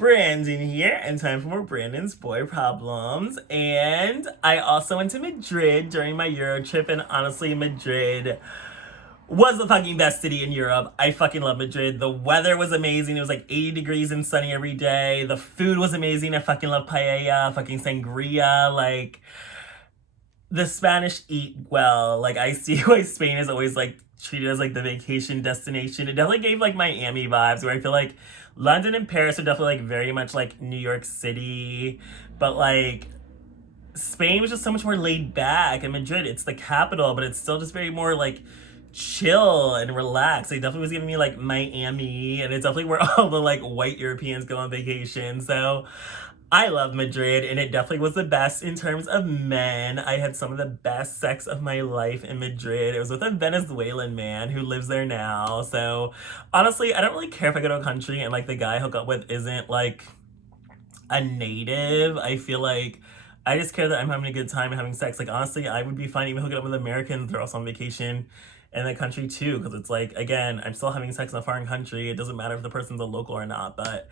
Branden here, and time for more Branden's Boy Problems. And I also went to Madrid during my Eurotrip, and honestly, Madrid was the fucking best city in Europe. I fucking love Madrid. The weather was amazing. It was like 80 degrees and sunny every day. The food was amazing. I fucking love paella, fucking sangria. Like, the Spanish eat well. Like, I see why Spain is always like treated as like the vacation destination. It definitely gave like Miami vibes, where I feel like London and Paris are definitely like very much like New York City, but like Spain was just so much more laid back. And Madrid, it's the capital, but it's still just very more like chill and relaxed. It definitely was giving me like Miami, and it's definitely where all the like white Europeans go on vacation. So I love Madrid, and it definitely was the best in terms of men. I had some of the best sex of my life in Madrid. It was with a Venezuelan man who lives there now. So honestly, I don't really care if I go to a country and like the guy I hook up with isn't like a native. I feel like I just care that I'm having a good time and having sex. Like honestly, I would be fine even hooking up with Americans. They're also on vacation in the country too, because it's like, again, I'm still having sex in a foreign country. It doesn't matter if the person's a local or not. But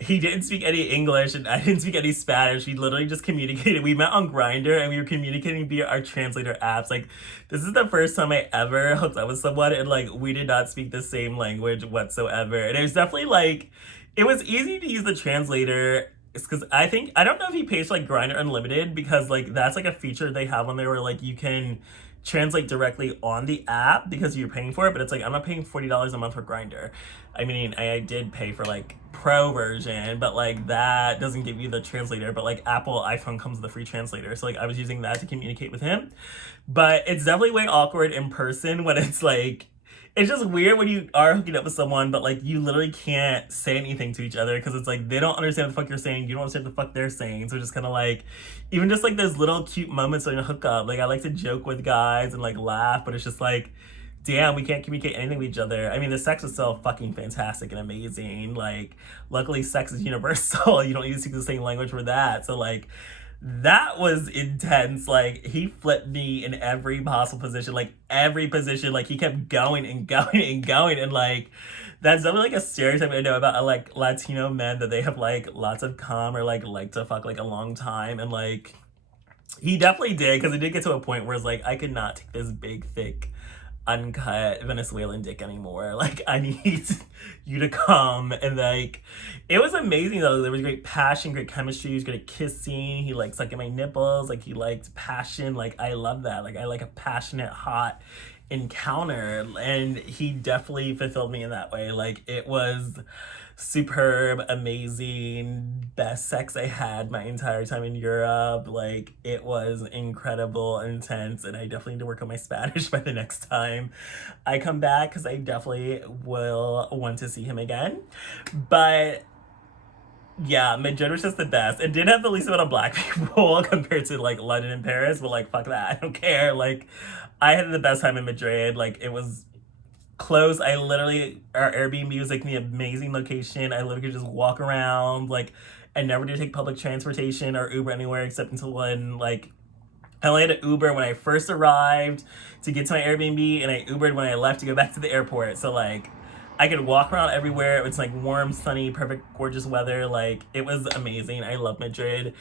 he didn't speak any English and I didn't speak any Spanish. We literally just communicated. We met on Grindr and we were communicating via our translator apps. Like, this is the first time I ever hooked up with someone and like we did not speak the same language whatsoever. And it was definitely like, it was easy to use the translator. It's because I don't know if he pays for like Grindr Unlimited, because like that's like a feature they have on there where like you can translate directly on the app because you're paying for it, but it's like I'm not paying $40 a month for Grindr. I mean, I did pay for like pro version, but like that doesn't give you the translator, but like Apple iPhone comes with a free translator. So like I was using that to communicate with him. But it's definitely way awkward in person when it's like, it's just weird when you are hooking up with someone, but like you literally can't say anything to each other because it's like they don't understand what the fuck you're saying, you don't understand what the fuck they're saying. So just kind of like, even just like those little cute moments during a hookup, like I like to joke with guys and like laugh, but it's just like, damn, we can't communicate anything with each other. I mean, the sex is still fucking fantastic and amazing. Like, luckily sex is universal. You don't need to speak the same language for that. So like, that was intense. Like, he flipped me in every possible position, like every position. Like, he kept going and going and going, and like that's definitely like a stereotype I know about like Latino men, that they have like lots of cum or like to fuck like a long time. And like he definitely did, because it did get to a point where it's like I could not take this big thick uncut Venezuelan dick anymore. Like, I need you to come. And like, it was amazing though. There was great passion, great chemistry. He was good at kissing. He like sucking my nipples. Like, he liked passion. Like, I love that. Like, I like a passionate, hot encounter, and he definitely fulfilled me in that way. Like, it was superb, amazing, best sex I had my entire time in Europe. Like, it was incredible, intense, and I definitely need to work on my Spanish by the next time I come back, because I definitely will want to see him again. But yeah, Madrid was just the best. It did have the least amount of black people compared to like London and Paris, but like fuck that, I don't care. Like, I had the best time in Madrid. Like, it was close. I literally, our Airbnb was like the amazing location. I literally could just walk around. Like, I never did take public transportation or Uber anywhere except until when like I only had an Uber when I first arrived to get to my Airbnb, and I Ubered when I left to go back to the airport. So like, I could walk around everywhere. It was like warm, sunny, perfect, gorgeous weather. Like, it was amazing. I love Madrid.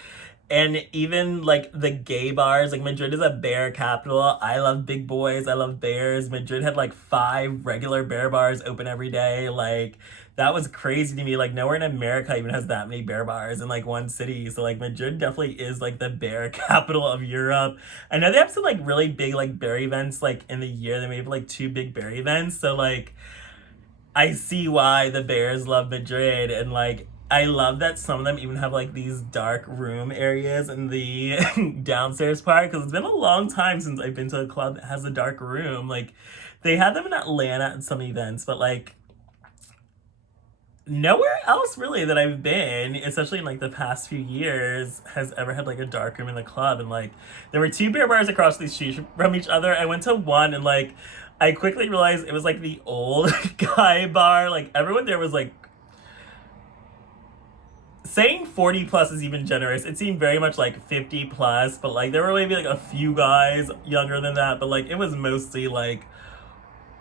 And even like the gay bars, like Madrid is a bear capital. I love big boys. I love bears. Madrid had like 5 regular bear bars open every day. Like, that was crazy to me. Like, nowhere in America even has that many bear bars in like one city. So like, Madrid definitely is like the bear capital of Europe. I know they have some like really big like bear events like in the year. They may have like 2 big bear events. So like, I see why the bears love Madrid. And like, I love that some of them even have like these dark room areas in the downstairs part, because it's been a long time since I've been to a club that has a dark room. Like, they had them in Atlanta at some events, but like nowhere else really that I've been, especially in like the past few years, has ever had like a dark room in the club. And like, there were 2 beer bars across the street from each other. I went to one, and like, I quickly realized it was like the old guy bar. Like, everyone there was like, saying 40 plus is even generous. It seemed very much like 50 plus, but like there were maybe like a few guys younger than that, but like it was mostly like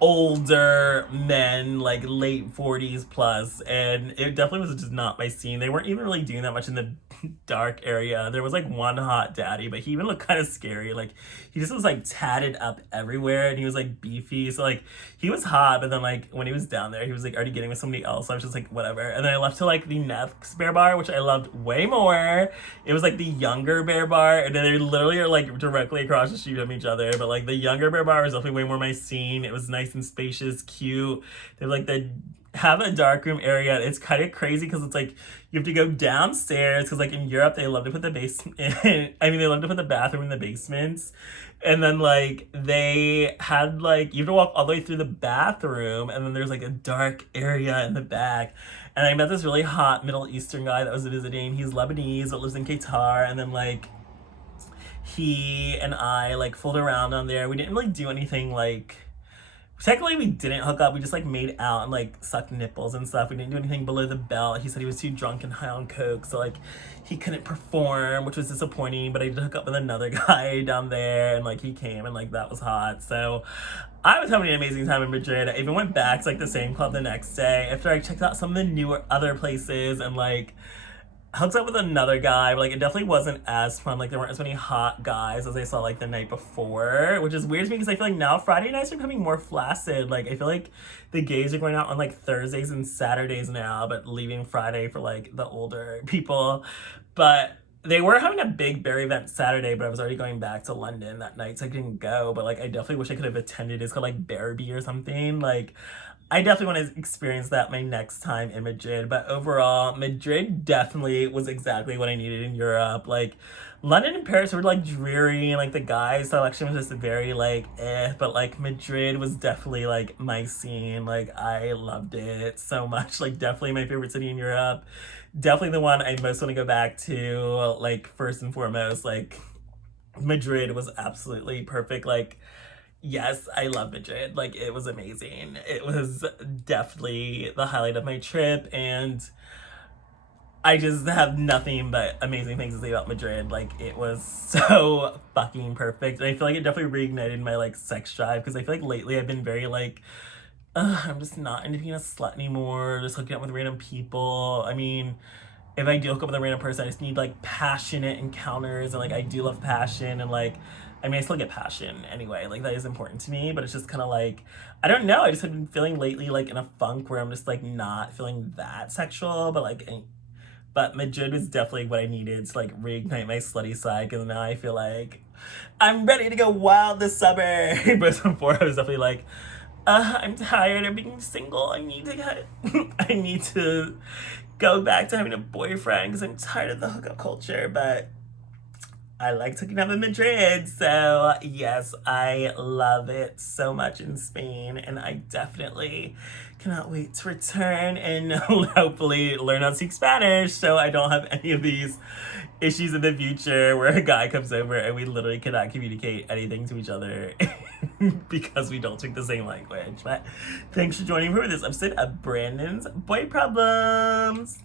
older men, like late 40s plus, and it definitely was just not my scene. They weren't even really doing that much in the dark area. There was like one hot daddy, but he even looked kind of scary. Like he just was like tatted up everywhere, and he was like beefy. So like he was hot, but then like when he was down there, he was like already getting with somebody else. So I was just like whatever. And then I left to like the next bear bar, which I loved way more. It was like the younger bear bar, and they literally are like directly across the street from each other. But like the younger bear bar was definitely way more my scene. It was nice and spacious, cute. They have like the have a dark room area. It's kind of crazy because it's like you have to go downstairs because like in Europe they love to put the basement in. I mean they love to put the bathroom in the basements, and then like they had like you have to walk all the way through the bathroom, and then there's like a dark area in the back. And I met this really hot Middle Eastern guy that was visiting. He's Lebanese but lives in Qatar, and then like he and I like fooled around on there. We didn't really do anything like technically we didn't hook up. We just like made out and like sucked nipples and stuff. We didn't do anything below the belt. He said he was too drunk and high on coke, so like he couldn't perform, which was disappointing. But I did hook up with another guy down there, and like he came, and like that was hot. So I was having an amazing time in Madrid. I even went back to like the same club the next day after I checked out some of the newer other places, and like hooked up with another guy, but like it definitely wasn't as fun. Like there weren't as many hot guys as I saw like the night before, which is weird to me because I feel like now Friday nights are becoming more flaccid. Like I feel like the gays are going out on like Thursdays and Saturdays now, but leaving Friday for like the older people. But they were having a big bear event Saturday, but I was already going back to London that night, so I couldn't go. But like I definitely wish I could have attended. It's called like Bearby or something. Like I definitely want to experience that my next time in Madrid. But overall, Madrid definitely was exactly what I needed in Europe. Like London and Paris were like dreary, and like the guys selection was just very like but like Madrid was definitely like my scene. Like I loved it so much. Like definitely my favorite city in Europe. Definitely the one I most want to go back to. Like first and foremost, like Madrid was absolutely perfect. Like yes, I love Madrid. Like it was amazing. It was definitely the highlight of my trip, and I just have nothing but amazing things to say about Madrid. Like it was so fucking perfect, and I feel like it definitely reignited my like sex drive because I feel like lately I've been very like I'm just not into being a slut anymore, just hooking up with random people. I mean, if I do hook up with a random person, I just need like passionate encounters, and like I do love passion, and like I mean I still get passion anyway, like that is important to me, but it's just kind of like I don't know, I just have been feeling lately like in a funk where I'm just like not feeling that sexual, but like but Madrid was definitely what I needed to like reignite my slutty side, because now I feel like I'm ready to go wild this summer. But before I was definitely like I'm tired of being single. I need to get I need to go back to having a boyfriend because I'm tired of the hookup culture. But I liked hooking up in Madrid, so yes, I love it so much in Spain, and I definitely cannot wait to return and hopefully learn how to speak Spanish so I don't have any of these issues in the future where a guy comes over and we literally cannot communicate anything to each other because we don't speak the same language. But thanks for joining me for this episode of Branden's Boy Problems.